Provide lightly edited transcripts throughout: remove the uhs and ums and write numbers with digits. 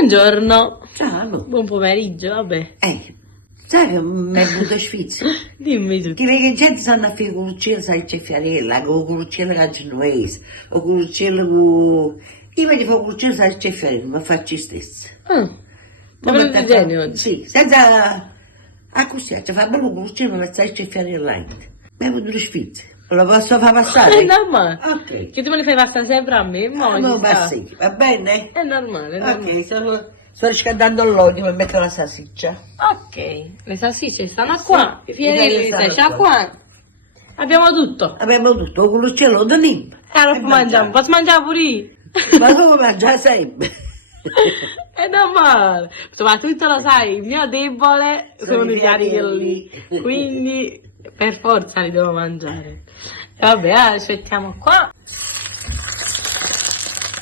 Buongiorno. Ciao. Buon pomeriggio, vabbè. Sai che mi è venuto sfizio? Dimmi tu. Che le gente sanno a fare con l'uccello, sai c'è fiarella, con l'uccello genovese, o con l'uccello con... Io voglio fare con l'uccello, sai c'è fiarella, ma faccio stesso. Te lo vieni oggi? Sì, senza... A così, ci fa bello con l'uccello, ma sai c'è fiarella anche. Mi è venuto sfizio. Lo posso far passare? È normale. Ok. Che tu me li fai passare sempre a me, mo No, ci ma sta. sì, va bene? È normale, è normale. Ok, sto riscaldando l'olio per mettere la salsiccia. Ok, le salsicce stanno qua, i fiorelli stanno stanno qua. Abbiamo tutto. Abbiamo tutto, con l'uccello da nimba. Allora mangiamo, posso mangiare pure io? Ma come mangia sempre? È normale. Ma tu te lo sai, il mio debole sono i piatti. piatti. Quindi per forza li devo mangiare. E vabbè, aspettiamo qua.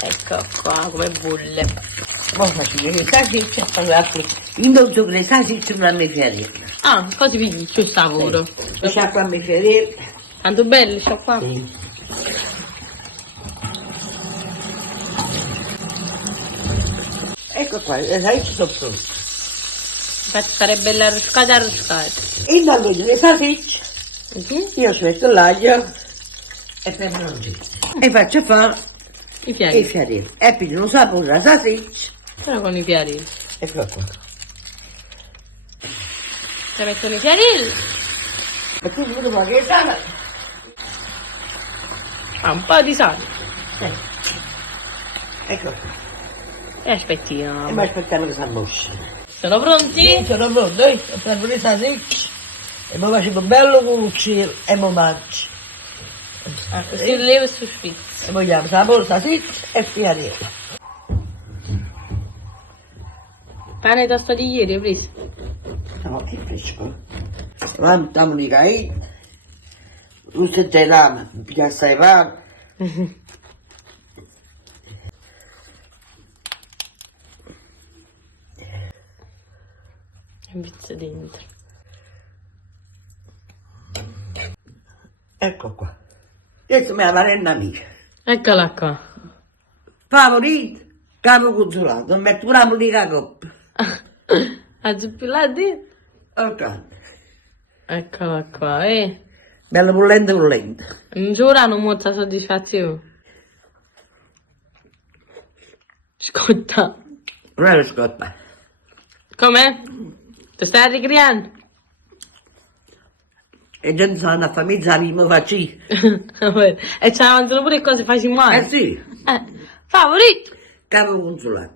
Ecco qua, come bulle. Ma facile, che salsiccia, parlate. Indozzo che le salsicce non mi fiarella. Ah, così vedi, c'è lavoro. Lascia qua mi fiarella. Tanto bello, c'ho qua. Sì. Ecco qua, le salsicce sono pronte. Infatti sarebbe arroscata. E da vedo le salsicce. Sì? Io ci metto l'aglio e prendo l'olio. E faccio fare I i fiori. fiarelli. E piglio un sapore la salsiccia. Però con i fiori. Ecco qua. Ci mettono i fiorelli. E quindi vedo qua che sale. Un po' di sale. Ecco qua. E aspettiamo. E mi aspettiamo che si ammosci. Sono pronti? Sono pronto, prendo le salsicce e mi faccio bello con l'uccello e mi mangio. Ah, così levo su spizzo. E vogliamo sapore, salsiccia e fiarella. Pane tosto di ieri, hai preso? No, è fresco. Vantiamo di caì. Usa già lama, piazza i pane. Un pizzo dentro. Ecco qua. Questa è mia marenda amica. Eccola qua. Favorito, capo consolato, metto una polica coppa. Ha zuppillati? Ok. Eccola qua, eh. Bello pullente. Non giurano molta soddisfazione. Scotta. Non è lo scoppa. Com'è? Ti stai ricreando? E gente sa una famiglia prima faccio io. E ci avanzano pure cose facili male. Eh sì, Favorito. capo consolato.